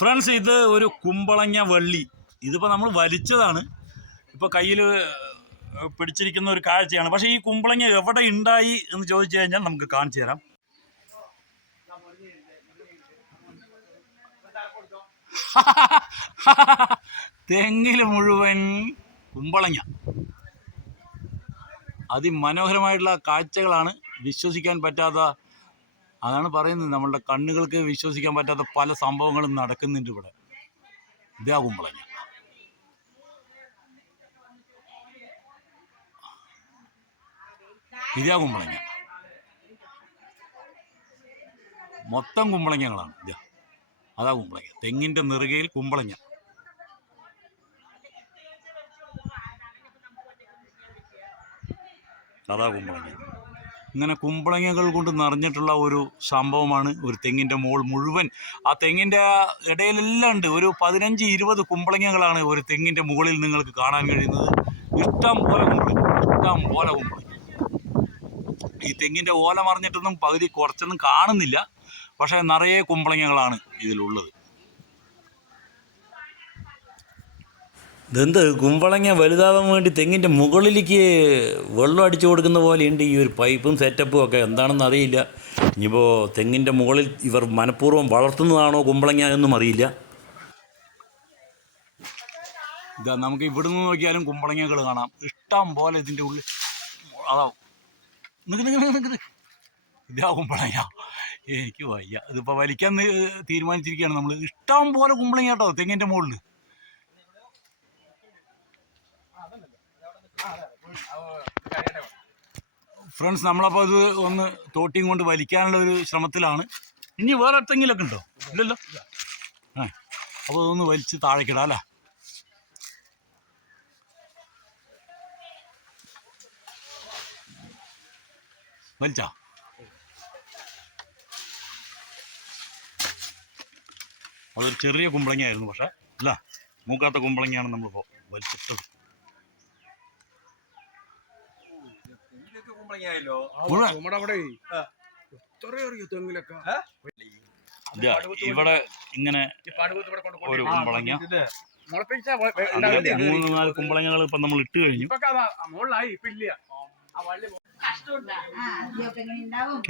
Friends, ഇത് ഒരു കുമ്പളങ്ങ വള്ളി. ഇതിപ്പോൾ നമ്മൾ വലിച്ചതാണ്, ഇപ്പോൾ കയ്യിൽ പിടിച്ചിരിക്കുന്ന ഒരു കാഴ്ചയാണ്. പക്ഷേ ഈ കുമ്പളങ്ങ എവിടെ ഉണ്ടായി എന്ന് ചോദിച്ചു കഴിഞ്ഞാൽ നമുക്ക് കാണിച്ചു തരാം. തെങ്ങിൽ മുഴുവൻ കുമ്പളങ്ങ. അതിമനോഹരമായിട്ടുള്ള കാഴ്ചകളാണ്. വിശ്വസിക്കാൻ പറ്റാത്ത, അതാണ് പറയുന്നത്, നമ്മളുടെ കണ്ണുകൾക്ക് വിശ്വസിക്കാൻ പറ്റാത്ത പല സംഭവങ്ങളും നടക്കുന്നുണ്ട് ഇവിടെ. ഇതാ കുമ്പളങ്ങ. ഇതാ കുമ്പളങ്ങ, മൊത്തം കുമ്പളങ്ങകളാണ്. ഇതാ, അതാ കുമ്പളങ്ങ. തെങ്ങിൻ്റെ നെറുകയിൽ കുമ്പളങ്ങ. അതാ കുമ്പളങ്ങ. ഇങ്ങനെ കുമ്പളങ്ങകൾ കൊണ്ട് നിറഞ്ഞിട്ടുള്ള ഒരു സംഭവമാണ് ഒരു തെങ്ങിൻ്റെ മുകൾ മുഴുവൻ. ആ തെങ്ങിൻ്റെ ഇടയിലെല്ലാം ഉണ്ട്. ഒരു 15-20 കുമ്പളങ്ങകളാണ് ഒരു തെങ്ങിൻ്റെ മുകളിൽ നിങ്ങൾക്ക് കാണാൻ കഴിയുന്നത്. ഇഷ്ടം പോലെ കുമ്പളങ്ങ, ഇഷ്ടം പോലെ കുമ്പളങ്ങ. ഈ തെങ്ങിൻ്റെ ഓല മറിഞ്ഞിട്ടൊന്നും പകുതി കുറച്ചൊന്നും കാണുന്നില്ല, പക്ഷേ നിറയെ കുമ്പളങ്ങകളാണ് ഇതിലുള്ളത്. ഇതെന്ത് കുമ്പളങ്ങ വലുതാവാൻ വേണ്ടി തെങ്ങിൻ്റെ മുകളിലേക്ക് വെള്ളം അടിച്ചു കൊടുക്കുന്ന പോലെയുണ്ട് ഈ ഒരു പൈപ്പും സെറ്റപ്പും ഒക്കെ. എന്താണെന്ന് അറിയില്ല. ഇനിയിപ്പോൾ തെങ്ങിൻ്റെ മുകളിൽ ഇവർ മനഃപൂർവ്വം വളർത്തുന്നതാണോ കുമ്പളങ്ങ എന്നും അറിയില്ല. ഇതാ, നമുക്ക് ഇവിടുന്ന് നോക്കിയാലും കുമ്പളങ്ങകൾ കാണാം. ഇഷ്ടം പോലെ ഇതിൻ്റെ ഉള്ളിൽ. അതാ നിൽക്ക്. ഇതാ കുമ്പളങ്ങ. എനിക്ക് വയ്യ. ഇതിപ്പോൾ വലിക്കാൻ തീരുമാനിച്ചിരിക്കുകയാണ് നമ്മൾ. ഇഷ്ടം പോലെ കുമ്പളങ്ങ കേട്ടോ തെങ്ങിൻ്റെ മുകളിൽ. ഫ്രണ്ട്സ്, നമ്മളപ്പോൾ ഇത് ഒന്ന് തോട്ടിയും കൊണ്ട് വലിക്കാനുള്ള ഒരു ശ്രമത്തിലാണ്. ഇനി വേറെ അടുത്തെങ്കിലൊക്കെ ഉണ്ടോ? ഇല്ലല്ലോ. അപ്പോൾ ഇതൊന്ന് വലിച്ച് താഴേക്കിടാം അല്ലേ. വലിച്ചാ അതൊരു ചെറിയ കുമ്പളങ്ങയായിരുന്നു, പക്ഷേ അല്ല, മൂക്കാത്ത കുമ്പളങ്ങയാണ് നമ്മളിപ്പോൾ വലിച്ചിട്ടത്. ഇവിടെ ഇങ്ങനെ ഒരു കുമ്പളങ്ങ, 3-4 കുമ്പളങ്ങകൾ ഇപ്പം നമ്മൾ ഇട്ട് കഴിഞ്ഞു.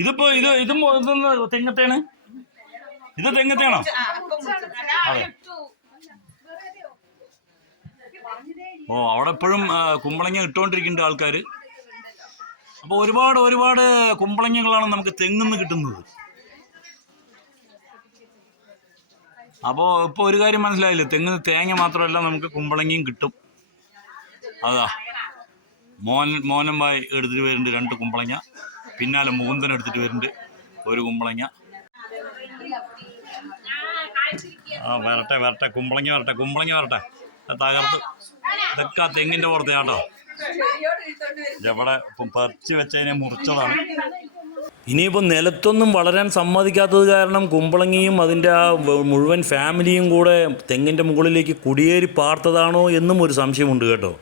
ഇതിപ്പോ ഇതും തെങ്ങത്തേണ്. ഇത് തെങ്ങത്തേണോ? അതെ. ഓ, അവിടെ എപ്പോഴും കുമ്പളങ്ങ ഇട്ടുകൊണ്ടിരിക്കുന്നുണ്ട് ആൾക്കാർ. അപ്പോൾ ഒരുപാട് കുമ്പളങ്ങകളാണ് നമുക്ക് തെങ്ങിന്ന് കിട്ടുന്നത്. അപ്പോൾ ഇപ്പോൾ ഒരു കാര്യം മനസ്സിലായില്ലേ, തേങ്ങ മാത്രമല്ല നമുക്ക് കുമ്പളങ്ങയും കിട്ടും. അതാ മോനമ്പായി എടുത്തിട്ട് വരുന്നുണ്ട് 2 കുമ്പളങ്ങ. പിന്നാലെ മുകുന്ദൻ എടുത്തിട്ട് വരുന്നുണ്ട് 1 കുമ്പളങ്ങ. വരട്ടെ കുമ്പളങ്ങ വരട്ടെ. തകർത്ത് ഇതൊക്കെ തെങ്ങിൻ്റെ പുറത്ത് കേട്ടോ. ഇവിടെ ഇപ്പം പറിച്ച് വെച്ചതിനെ മുറിച്ചതാണ്. ഇനിയിപ്പോൾ നിലത്തൊന്നും വളരാൻ സമ്മതിക്കാത്തത് കാരണം കുമ്പളങ്ങയും അതിൻ്റെ ആ മുഴുവൻ ഫാമിലിയും കൂടെ തെങ്ങിൻ്റെ മുകളിലേക്ക് കുടിയേറി പാർത്തതാണോ എന്നും ഒരു സംശയമുണ്ട് കേട്ടോ.